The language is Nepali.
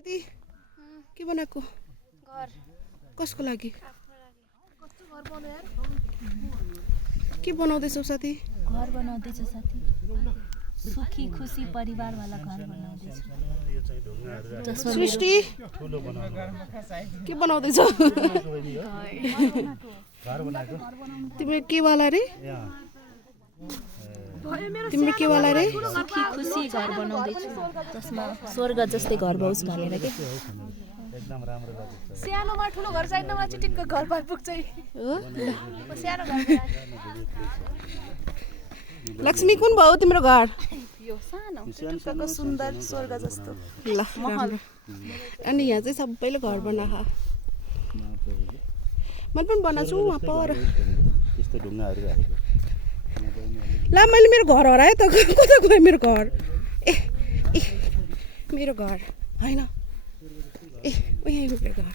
दिदी के बनाएको घर कसको लागि आफ्नो लागि कस्तो घर बनायो यार के बनाउँदैछौ साथी घर बनाउँदैछु साथी सुखी खुसी परिवारवाला घर बनाउँदैछु जसमा सृष्टि के बनाउँदैछौ तिम्रो के वाला रे तिम्रो के वाला रे सुखी खुसी घर बनाउँदैछु जसमा स्वर्ग जस्तै घर होस् भनेर के एकदम राम्रो लाग्छ सानोमा ठुलो घर चाहिँदैन मलाई चाहिँ टिक्क घर पुग्छ हो सानो घर लक्ष्मी कुन भयो तिम्रो घर यो सानो टिक्कको सुन्दर स्वर्ग जस्तो ल राम्रो अनि यहाँ चाहिँ सबैले घर बनाएको मैले पनि बनाएको छु वहाँ पर त्यस्तो ढुङ्गाहरू राखेको ल मैले मेरो घर हराएँ त कता गयो मेरो घर ए ए मेरो घर होइन ए उयो मेरो घर